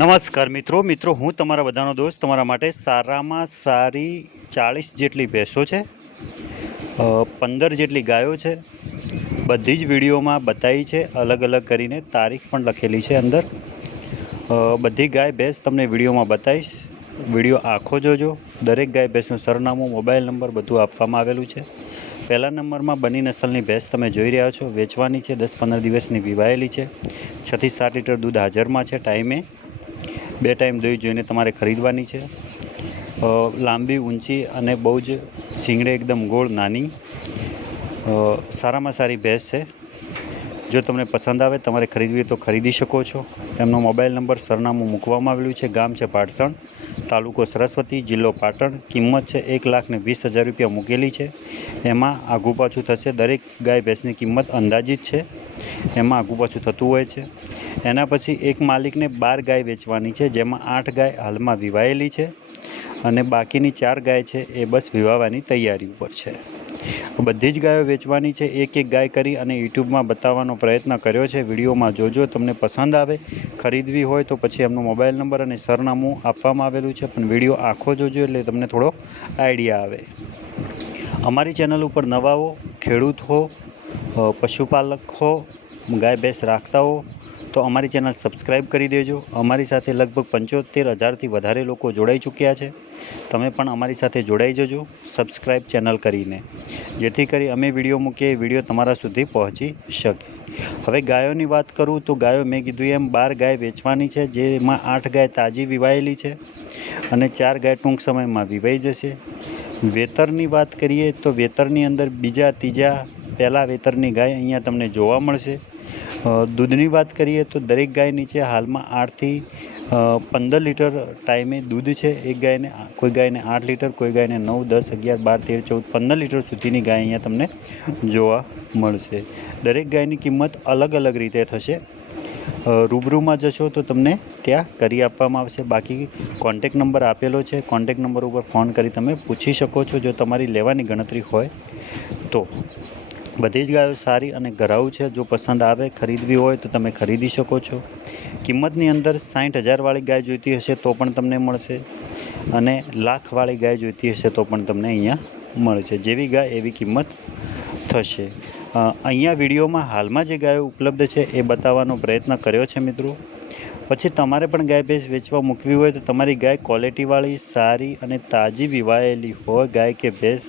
નમસ્કાર મિત્રો. મિત્રો, હું તમારા બધાનો દોસ્ત, તમારા માટે સારામાં સારી ચાળીસ જેટલી ભેંસો છે પંદર જેટલી ગાયો છે, બધી જ વિડીયોમાં બતાવી છે, અલગ અલગ કરીને તારીખ પણ લખેલી છે અંદર. બધી ગાય ભેંસ તમને વિડીયોમાં બતાવીશ. વીડિયો આખો જોજો. દરેક ગાય ભેંસનું સરનામું, મોબાઈલ નંબર બધું આપવામાં આવેલું છે. પહેલા નંબરમાં બની નસલની ભેંસ તમે જોઈ રહ્યા છો. વેચવાની છે, દસ પંદર દિવસની વિવાયેલી છે. છથી સાત લીટર દૂધ હાજરમાં છે ટાઈમે. બે ટાઈમ દહીં જોઈને તમારે ખરીદવાની છે. લાંબી, ઊંચી અને બહુ જ શીંગડે એકદમ ગોળ, નાની. સારામાં સારી ભેંસ છે. જો તમને પસંદ આવે, તમારે ખરીદવી તો ખરીદી શકો છો. એમનો મોબાઈલ નંબર, સરનામું મૂકવામાં આવેલું છે. ગામ છે પાટસણ, તાલુકો સરસ્વતી, જિલ્લો પાટણ. કિંમત છે એક લાખ ને વીસ હજાર રૂપિયા મૂકેલી છે. એમાં આઘું પાછું થશે. દરેક ગાય ભેંસની કિંમત અંદાજિત છે. એમાં આઘું પાછું થતું હોય છે. એના પછી એક માલિકને બાર ગાય વેચવાની છે, જેમાં આઠ ગાય હાલમાં વિવાયેલી છે અને બાકીની ચાર ગાય છે એ બસ વિવાહવાની તૈયારી ઉપર છે. બધી જ ગાયો વેચવાની છે, એક એક ગાય કરી અને યુટ્યુબમાં બતાવવાનો પ્રયત્ન કર્યો છે. વિડીયોમાં જોજો, તમને પસંદ આવે. ખરીદવી હોય તો પછી એમનો મોબાઈલ નંબર અને સરનામું આપવામાં આવેલું છે, પણ વીડિયો આખો જોજો એટલે તમને થોડો આઈડિયા આવે. અમારી ચેનલ ઉપર નવા હો, ખેડૂત હો પશુપાલક હો, ગાય ભેંસ રાખતા હો તો અમારી ચેનલ સબસ્ક્રાઈબ કરી દેજો. અમારી સાથે લગભગ પંચોતેર હજારથી વધારે લોકો જોડાઈ ચૂક્યા છે. તમે પણ અમારી સાથે જોડાઈ જજો સબસ્ક્રાઈબ ચેનલ કરીને. જેથી કરી અમે વીડિયો મૂકીએ, વીડિયો તમારા સુધી પહોંચી શકે. હવે ગાયોની વાત કરું તો ગાયો મેં કીધું એમ બાર ગાય વેચવાની છે, જેમાં આઠ ગાય તાજી વિવાયેલી છે અને ચાર ગાય ટૂંક સમયમાં વિવાઈ જશે. વેતરની વાત કરીએ તો વેતરની અંદર બીજા, ત્રીજા, પહેલાં વેતરની ગાય અહીંયા તમને જોવા મળશે. દૂધની વાત કરીએ તો દરેક ગાય નીચે હાલમાં આઠથી પંદર લીટર ટાઈમે દૂધ છે. એક ગાયને કોઈ ગાયને આઠ લીટર, કોઈ ગાયને નવ, દસ, અગિયાર, બાર, તેર, ચૌદ, પંદર લીટર સુધીની ગાય અહીંયા તમને જોવા મળશે. દરેક ગાયની કિંમત અલગ અલગ રીતે થશે. રૂબરૂમાં જશો તો તમને ત્યાં કરી આપવામાં આવશે. બાકી કોન્ટેક નંબર આપેલો છે. કોન્ટેક નંબર ઉપર ફોન કરી તમે પૂછી શકો છો. જો તમારી લેવાની ગણતરી હોય તો. બધી જ ગાયો સારી અને ઘરાઉ છે. જો પસંદ આવે, ખરીદવી હોય તો તમે ખરીદી શકો છો. કિંમતની અંદર સાઠ હજારવાળી ગાય જોઈતી હશે તો પણ તમને મળશે અને લાખવાળી ગાય જોઈતી હશે તો પણ તમને અહીંયા મળશે. જેવી ગાય એવી કિંમત થશે. અહીંયા વિડીયોમાં હાલમાં જે ગાયો ઉપલબ્ધ છે એ બતાવવાનો પ્રયત્ન કર્યો છે મિત્રો. પછી તમારે પણ ગાય ભેંસ વેચવા મૂકવી હોય તો તમારી ગાય ક્વોલિટીવાળી સારી અને તાજી વિવાયેલી હોય ગાય કે ભેંસ,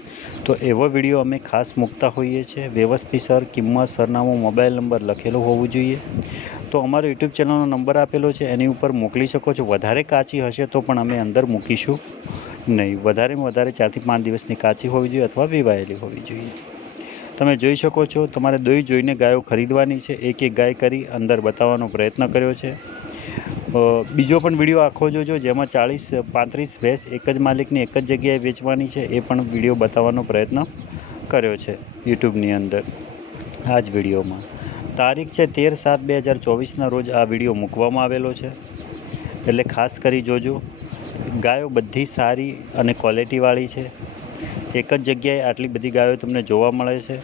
તો એવો વીડિયો અમે ખાસ મૂકતા હોઈએ છીએ. વ્યવસ્થિતસર કિંમત, સરનામું, મોબાઈલ નંબર લખેલો હોવું જોઈએ. તો અમારો યુટ્યુબ ચેનલનો નંબર આપેલો છે, એની ઉપર મોકલી શકો છો. વધારે કાચી હશે તો પણ અમે અંદર મૂકીશું. નહીં, વધારેમાં વધારે ચારથી પાંચ દિવસની કાચી હોવી જોઈએ અથવા વિવાયેલી હોવી જોઈએ. તમે જોઈ શકો છો, તમારે દોઈ જોઈને ગાયો ખરીદવાની છે. એક એક ગાય કરી અંદર બતાવવાનો પ્રયત્ન કર્યો છે. બીજો પણ વીડિયો આખો જોજો, જેમાં ચાળીસ, પાંત્રીસ ભેંસ એક જ માલિકની એક જ જગ્યાએ વેચવાની છે, એ પણ વીડિયો બતાવવાનો પ્રયત્ન કર્યો છે યુટ્યુબની અંદર. આ જ વિડીયોમાં. તારીખ છે તેર સાત બે હજાર ચોવીસના રોજ આ વીડિયો મૂકવામાં આવેલો છે. એટલે ખાસ કરી જોજો, ગાયો બધી સારી અને ક્વોલિટીવાળી છે. એક જ જગ્યાએ આટલી બધી ગાયો તમને જોવા મળે છે.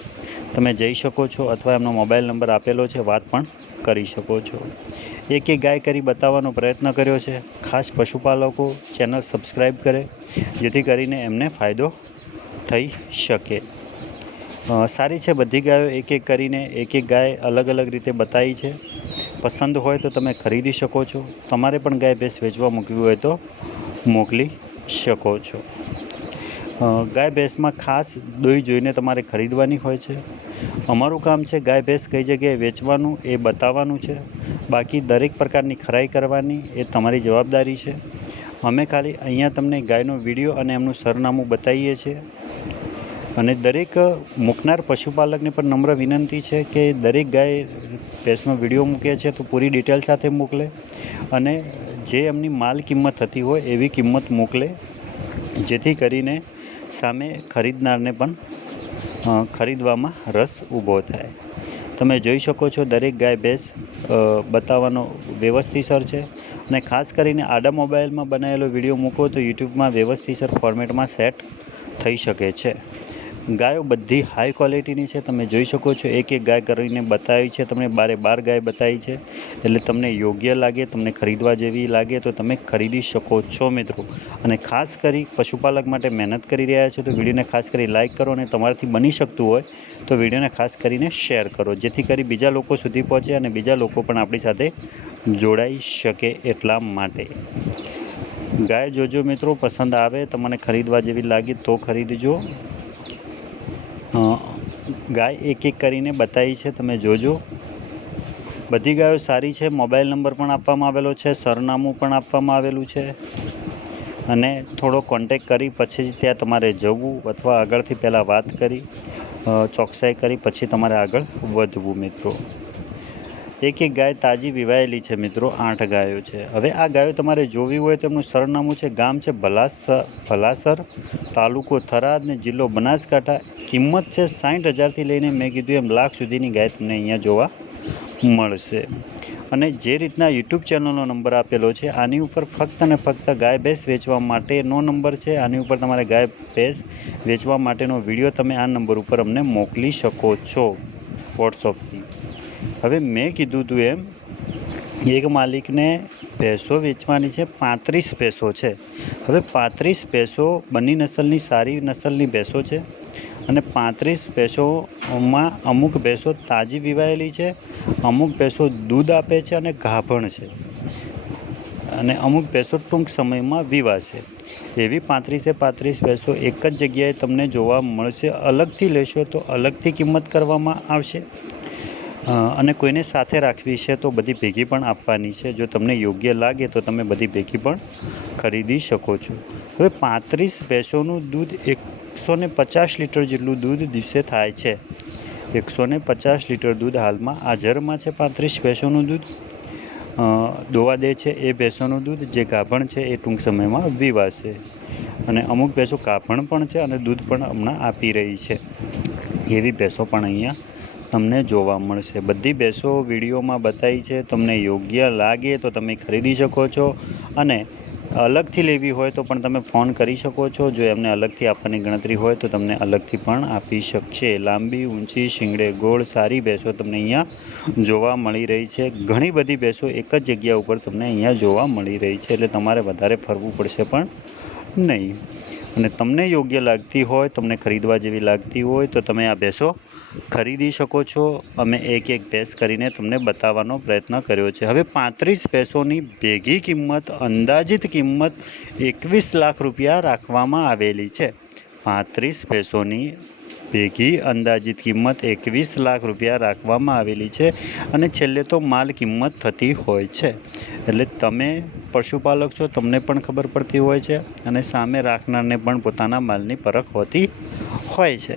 તમે જઈ શકો છો અથવા એમનો મોબાઈલ નંબર આપેલો છે, વાત પણ કરી શકો છો. એક એક ગાય કરી બતાવવાનો પ્રયત્ન કર્યો છે. ખાસ પશુપાલકો ચેનલ સબસ્ક્રાઈબ કરે, જેથી કરીને એમને ફાયદો થઈ શકે. સારી છે બધી ગાયો એક એક કરીને એક એક ગાય અલગ અલગ રીતે બતાવી છે. પસંદ હોય તો તમે ખરીદી શકો છો. તમારે પણ ગાય ભેંસ વેચવા મૂકવી હોય તો મોકલી શકો છો. ગાય ભેંસમાં ખાસ દોઈ જોઈને તમારે ખરીદવાની હોય છે. અમારું કામ છે ગાય ભેંસ કઈ જગ્યાએ વેચવાનું એ બતાવવાનું છે. બાકી દરેક પ્રકારની ખરાઈ કરવાની એ તમારી જવાબદારી છે. અમે ખાલી અહીંયા તમને ગાયનો વીડિયો અને એમનું સરનામું બતાવીએ છીએ. અને દરેક મૂકનાર પશુપાલકને પણ નમ્ર વિનંતી છે કે દરેક ગાય ભેંસનો વીડિયો મૂકે છે તો પૂરી ડિટેલ સાથે મોકલે. અને જે એમની માલ કિંમત થતી હોય એવી કિંમત મોકલે. જેથી કરીને સામે ખરીદનારને પણ ખરીદવામાં રસ ઊભો થાય. તમે જોઈ શકો છો દરેક ગાય ભેંસ બતાવવાનો વ્યવસ્થિતસર છે. અને ખાસ કરીને આડા મોબાઈલમાં બનાવેલો વીડિયો મૂકો તો યુટ્યુબમાં વ્યવસ્થિતસર ફોર્મેટમાં સેટ થઈ શકે છે. ગાયો બધી હાઈ ક્વોલિટીની છે. તમે જોઈ શકો છો, એક એક ગાય કરીને બતાવી છે. તમને બારે બાર ગાય બતાવી છે. એટલે તમને યોગ્ય લાગે, તમને ખરીદવા જેવી લાગે, તો તમે ખરીદી શકો છો મિત્રો. અને ખાસ કરી પશુપાલક માટે મહેનત કરી રહ્યા છો, તો વિડીયોને ખાસ કરી લાઇક કરો અને તમારાથી બની શકતું હોય, તો વિડીયોને ખાસ કરીને શેર કરો. જેથી કરી બીજા લોકો સુધી પહોંચે અને બીજા લોકો પણ આપણી સાથે જોડાઈ શકે એટલા માટે. ગાય જોજો મિત્રો, પસંદ આવે, તમને ખરીદવા જેવી લાગે તો ખરીદજો. ગાય એક એક કરીને બતાવી છે, તમે જોજો. બધી ગાયો સારી છે, મોબાઈલ નંબર પણ આપવામાં આવેલો છે, સરનામું પણ આપવામાં આવેલું છે. અને થોડો કોન્ટેક કરી, પછી ત્યાં તમારે જવું અથવા આગળથી પહેલાં વાત કરી ચોકસાઈ કરી, પછી તમારે આગળ વધવું મિત્રો. એક એક ગાય તાજી વિવાયેલી છે મિત્રો, આઠ ગાયો છે. હવે આ ગાયો તમારે જોવી હોય તો એમનું સરનામું છે, ગામ છે ભલાસ, ભલાસર તાલુકો થરાદ ને જિલ્લો બનાસકાંઠા. કિંમત છે સાઠ હજારથી લઈને મેં કીધું એમ લાખ સુધીની ગાય તમને અહીંયા જોવા મળશે. અને જે રીતના યુટ્યુબ ચેનલનો નંબર આપેલો છે, આની ઉપર ફક્ત અને ફક્ત ગાય ભેંસ વેચવા માટેનો નંબર છે. આની ઉપર તમારે ગાય ભેંસ વેચવા માટેનો વીડિયો તમે આ નંબર ઉપર અમને મોકલી શકો છો, વોટ્સઅપથી. હવે મેં કીધું હતું એમ, એક માલિકને ભેંસો વેચવાની છે, પાંત્રીસ ભેંસો છે. હવે પાંત્રીસ ભેંસો બની નસલની, સારી નસલની ભેંસો છે અને પાંત્રીસ ભેંસોમાં અમુક ભેંસો તાજી વિવાયેલી છે, અમુક ભેંસો દૂધ આપે છે અને ગાભણ છે. અને અમુક ભેંસો ટૂંક સમયમાં વિવાશે એવી પાંત્રીસે પાંત્રીસ ભેંસો એક જ જગ્યાએ તમને જોવા મળશે, અલગથી લેશો તો અલગથી કિંમત કરવામાં આવશે. અને કોઈને સાથે રાખવી છે તો બધી ભેગી પણ આપવાની છે. જો તમને યોગ્ય લાગે તો તમે બધી ભેગી પણ ખરીદી શકો છો. હવે પાંત્રીસ ભેંસોનું દૂધ એકસો ને પચાસ લીટર જેટલું દૂધ દિવસે થાય છે. એકસો ને પચાસ લીટર દૂધ હાલમાં હાજરમાં છે પાંત્રીસ ભેંસોનું દૂધ. દોવા દે છે એ ભેંસોનું દૂધ, જે ગાભણ છે એ ટૂંક સમયમાં વિવાશે. અને અમુક ભેંસો ગાભણ પણ છે અને દૂધ પણ હમણાં આપી રહી છે. એવી ભેંસો પણ અહીંયા તમને જોવા મળશે. બધી ભેંસો વિડીયોમાં બતાવી છે. તમને યોગ્ય લાગે તો તમે ખરીદી શકો છો અને અલગથી લેવી હોય તો પણ તમે ફોન કરી શકો છો. જો એમને અલગથી આપવાની ગણતરી હોય તો તમને અલગથી પણ આપી શકશે. લાંબી, ઊંચી, શિંગડે, ગોળ સારી ભેંસો તમને અહીંયા જોવા મળી રહી છે. ઘણી બધી ભેંસો એક જ જગ્યા ઉપર તમને અહીંયા જોવા મળી રહી છે. એટલે તમારે વધારે ફરવું પડશે પણ નહીં. અને તમને યોગ્ય લાગતી હોય, તમને ખરીદવા જેવી લાગતી હોય, તો તમે આ ભેંસો ખરીદી શકો છો. અમે એક એક ભેંસ કરીને તમને બતાવવાનો પ્રયત્ન કર્યો છે. હવે પાંત્રીસ ભેંસોની ભેગી કિંમત, અંદાજિત કિંમત એકવીસ લાખ રૂપિયા રાખવામાં આવેલી છે. પાંત્રીસ ભેંસોની ભેગી અંદાજિત કિંમત એકવીસ લાખ રૂપિયા રાખવામાં આવેલી છે અને છેલ્લે તો માલ કિંમત થતી હોય છે. એટલે તમે પશુપાલક છો, તમને પણ ખબર પડતી હોય છે અને સામે રાખનારને પણ પોતાના માલની પરખ હોતી હોય છે.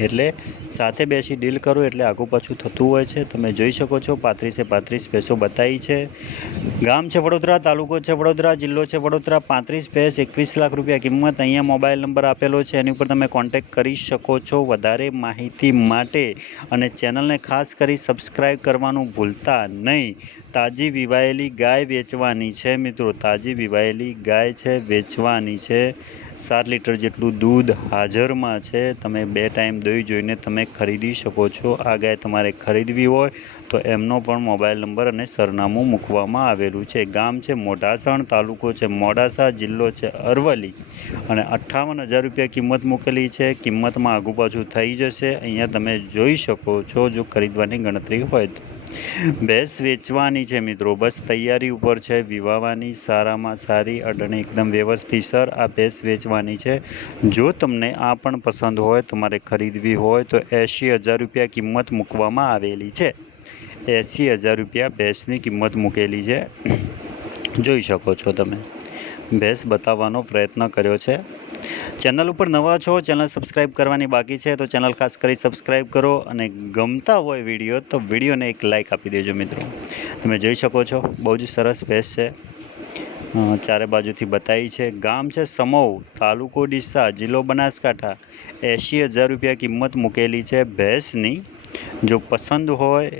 એટલે સાથે બેસી ડીલ કરો એટલે આગું પાછું થતું હોય છે. તમે જોઈ શકો છો, પાંત્રીસે પાંત્રીસ ભેંસો બતાવી છે. ગામ છે વડોદરા, તાલુકો છે વડોદરા, જિલ્લો છે વડોદરા, પાંત્રીસ ભેંસ એકવીસ લાખ રૂપિયા કિંમત અહીંયા મોબાઈલ નંબર આપેલો છે. એની ઉપર તમે કોન્ટેક્ટ કરી શકો છો વધારે માહિતી માટે. અને ચેનલને ખાસ કરી સબસ્ક્રાઈબ કરવાનું ભૂલતા નહીં. તાજી વિવાયેલી ગાય વેચવાની છે મિત્રો. તાજી વિવાયેલી ગાય છે, વેચવાની છે. સાત લીટર જેટલું દૂધ હાજરમાં છે. તમે બે ટાઈમ દોઈ જોઈને તમે ખરીદી શકો છો. આ ગાય તમારે ખરીદવી હોય તો એમનો પણ મોબાઈલ નંબર અને સરનામું મૂકવામાં આવેલું છે. ગામ છે મોઢાસણ, તાલુકો છે મોડાસા, જિલ્લો છે અરવલ્લી. અને અઠ્ઠાવન હજાર રૂપિયા કિંમત મૂકેલી છે. કિંમતમાં આગુ પાછું થઈ જશે. અહીંયા તમે જોઈ શકો છો જો ખરીદવાની ગણતરી હોય તો. ભેંસ વેચવાની છે મિત્રો. બસ તૈયારી ઉપર છે. વિવાહવાની સારામાં સારી અડણી એકદમ વ્યવસ્થિત, સર. આ ભેંસ વેચવાની છે. જો તમને આ પણ પસંદ હોય, તમારે ખરીદવી હોય, તો એંશી હજાર રૂપિયા કિંમત મૂકવામાં આવેલી છે. એંશી હજાર રૂપિયા ભેંસની કિંમત મૂકેલી છે. જોઈ શકો છો તમે. ભેંસ બતાવવાનો પ્રયત્ન કર્યો છે. ચેનલ ઉપર નવા છો, ચેનલ સબસ્ક્રાઈબ કરવાની બાકી છે, તો ચેનલ ખાસ કરી સબસ્ક્રાઈબ કરો અને ગમતા હોય વીડિયો, તો વિડીયોને એક લાઇક આપી દેજો મિત્રો. તમે જોઈ શકો છો, બહુ જ સરસ ભેંસ છે. ચારે બાજુથી બતાવી છે. ગામ છે સમૌ, તાલુકો ડીસા, જિલ્લો બનાસકાંઠા. એંશી હજાર રૂપિયા કિંમત મૂકેલી છે ભેંસની. જો પસંદ હોય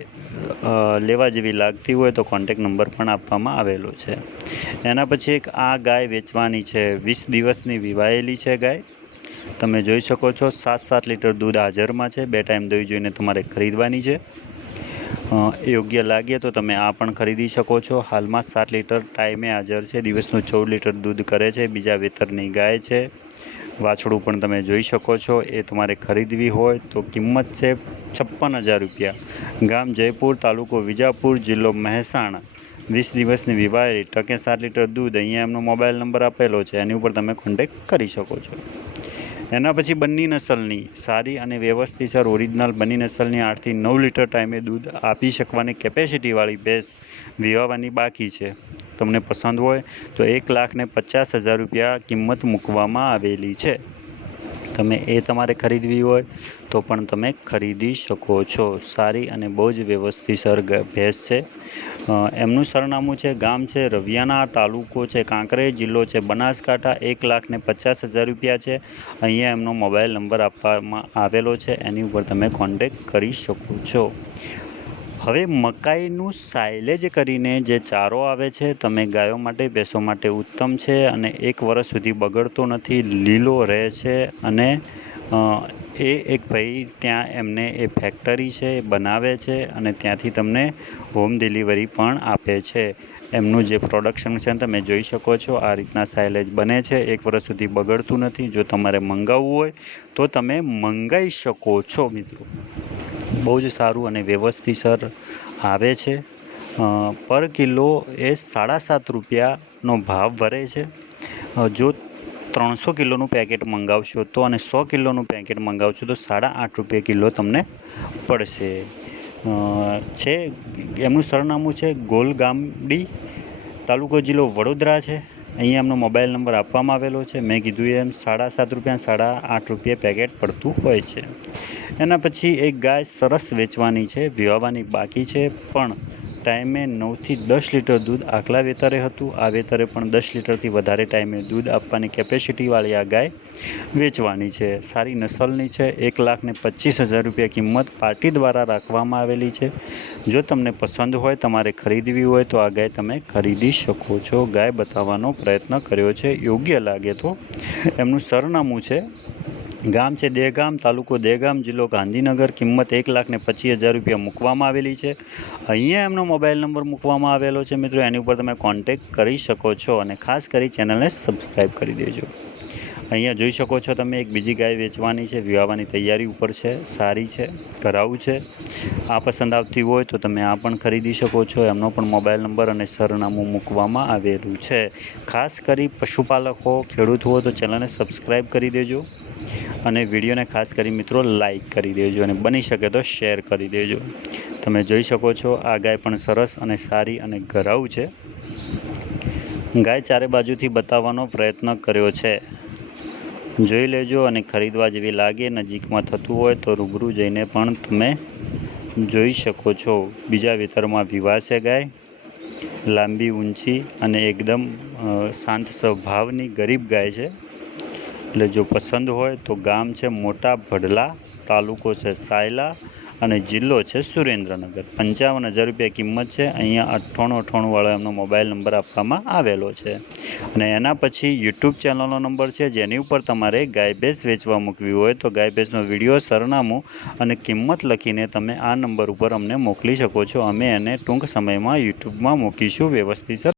લેવા જેવી લાગતી હોય તો કોન્ટેક નંબર પણ આપવામાં આવેલો છે. એના પછી એક આ ગાય વેચવાની છે. વીસ દિવસની વિવાયેલી છે ગાય. તમે જોઈ શકો છો સાત સાત લીટર દૂધ હાજરમાં છે. બે ટાઈમ દહીં જોઈને તમારે ખરીદવાની છે. યોગ્ય લાગે તો તમે આ પણ ખરીદી શકો છો. હાલમાં સાત લીટર ટાઈમે હાજર છે. દિવસનું ચૌદ લીટર દૂધ કરે છે. બીજા વેતરની ગાય છે. વાછડું પણ તમે જોઈ શકો છો. એ તમારે ખરીદવી હોય તો કિંમત છે છપ્પન હજાર રૂપિયા. ગામ જયપુર, તાલુકો વિજાપુર, જિલ્લો મહેસાણા. વીસ દિવસની વિવાહેલી ટકે સાત લીટર દૂધ અહીંયા એમનો મોબાઈલ નંબર આપેલો છે. એની ઉપર તમે કોન્ટેક કરી શકો છો. એના પછી બંની નસલની સારી અને વ્યવસ્થિત સર ઓરિજિનલ બંની નસલની આઠથી નવ લીટર ટાઈમે દૂધ આપી શકવાની કેપેસિટીવાળી ભેંસ વિવાવાની બાકી છે. તમને પસંદ હોય તો એક લાખને પચાસ હજાર રૂપિયા કિંમત મૂકવામાં આવેલી છે. તમે એ તમારે ખરીદવી હોય તો પણ તમે ખરીદી શકો છો. સારી અને બહુ જ વ્યવસ્થિત સર ભેંસ છે. એમનું સરનામું છે, ગામ છે, રવિયાના તાલુકો છે, કાંકરેજ જિલ્લો છે, બનાસકાંઠા. એક લાખને પચાસ હજાર રૂપિયા છે. અહીંયા એમનો મોબાઈલ નંબર આપવામાં આવેલો છે. એની ઉપર તમે કોન્ટેક કરી શકો છો. હવે મકાઈનું સાયલેજ કરીને જે ચારો આવે છે, તમે ગાયો માટે, ભેંસો માટે ઉત્તમ છે અને એક વર્ષ સુધી બગડતો નથી, લીલો રહે છે અને એ એક ભાઈ ત્યાં એમને એ ફેક્ટરી છે, બનાવે છે અને ત્યાંથી તમને હોમ ડિલિવરી પણ આપે છે. એમનું જે પ્રોડક્શન છે, તમે જોઈ શકો છો, આ રીતના સાયલેજ બને છે. એક વર્ષ સુધી બગડતું નથી. જો તમારે મંગાવવું હોય, તો તમે મંગાવી શકો છો મિત્રો. બહુ જ સારું અને વ્યવસ્થિત સર આવે છે. પર કિલો એ સાડા સાત રૂપિયાનો ભાવ ભરે છે. જો ત્રણસો કિલોનું પેકેટ મંગાવશો તો અને સો કિલોનું પેકેટ મંગાવશો તો સાડા આઠ રૂપિયા કિલો તમને પડશે. છે, એમનું સરનામું છે ગોલગામડી તાલુકો જિલ્લો વડોદરા છે. અહીંયા એમનો મોબાઈલ નંબર આપવામાં આવેલો છે. મેં કીધું એમ સાડા સાત રૂપિયા, સાડા આઠ રૂપિયા પેકેટ પડતું હોય છે. એના પછી એક ગાય સરસ વેચવાની છે વિવાવાની બાકી છે, પણ ટાઈમે નવથી દસ લીટર દૂધ આગલા વેતરે હતું. આ વેતરે પણ દસ લીટરથી વધારે ટાઈમે દૂધ આપવાની કેપેસિટીવાળી આ ગાય વેચવાની છે. સારી નસલની છે. એક લાખ ને પચીસ હજાર રૂપિયા કિંમત પાર્ટી દ્વારા રાખવામાં આવેલી છે. જો તમને પસંદ હોય તમારે ખરીદવી હોય તો આ ગાય તમે ખરીદી શકો છો. ગાય બતાવવાનો પ્રયત્ન કર્યો છે. યોગ્ય લાગે તો. એમનું સરનામું છે ગામ છે દેગામ, તાલુકો દેગામ, જિલ્લો ગાંધીનગર. કિંમત એક લાખ ને પચીસ હજાર રૂપિયા મૂકવામાં આવેલી છે. અહીંયા એમનો મોબાઈલ નંબર મૂકવામાં આવેલો છે મિત્રો. એની ઉપર તમે કોન્ટેક કરી શકો છો અને ખાસ કરી ચેનલને સબસ્ક્રાઈબ કરી દેજો. અહીંયા જોઈ શકો છો તમે એક બીજી ગાય વેચવાની છે, વિવાહવાની તૈયારી ઉપર છે, સારી છે, કરાવું છે. આ પસંદ આવતી હોય તો તમે આ પણ ખરીદી શકો છો. એમનો પણ મોબાઈલ નંબર અને સરનામું મૂકવામાં આવેલું છે. ખાસ કરી પશુપાલકો, ખેડૂત હો તો ચેનલને સબસ્ક્રાઈબ કરી દેજો અને વિડીયોને ખાસ કરી મિત્રો લાઈક કરી દેજો અને બની શકે તો શેર કરી દેજો. તમે જોઈ શકો છો આ ગાય પણ સરસ અને સારી અને ઘરાઉ છે. ગાય ચારે બાજુથી બતાવવાનો પ્રયત્ન કર્યો છે. જોઈ લેજો અને ખરીદવા જેવી લાગે, નજીકમાં થતું હોય તો રૂબરૂ જઈને પણ તમે જોઈ શકો છો. બીજા વિતરમાં વિવાસે ગાય, લાંબી ઊંચી અને એકદમ શાંત સ્વભાવની ગરીબ ગાય છે. એટલે જો પસંદ હોય તો ગામ છે મોટા ભડલા, તાલુકો છે સાયલા અને જિલ્લો છે સુરેન્દ્રનગર. પંચાવન હજાર રૂપિયા કિંમત છે. અહીંયા અઠ્ઠાણું અઠ્ઠાણુંવાળો એમનો મોબાઈલ નંબર આપવામાં આવેલો છે. અને એના પછી યુટ્યુબ ચેનલનો નંબર છે. જેની ઉપર તમારે ગાય ભેંસ વેચવા મૂકવી હોય તો ગાય ભેંસનો વીડિયો, સરનામું અને કિંમત લખીને તમે આ નંબર ઉપર અમને મોકલી શકો છો. અમે એને ટૂંક સમયમાં યુટ્યુબમાં મૂકીશું. વ્યવસ્થિત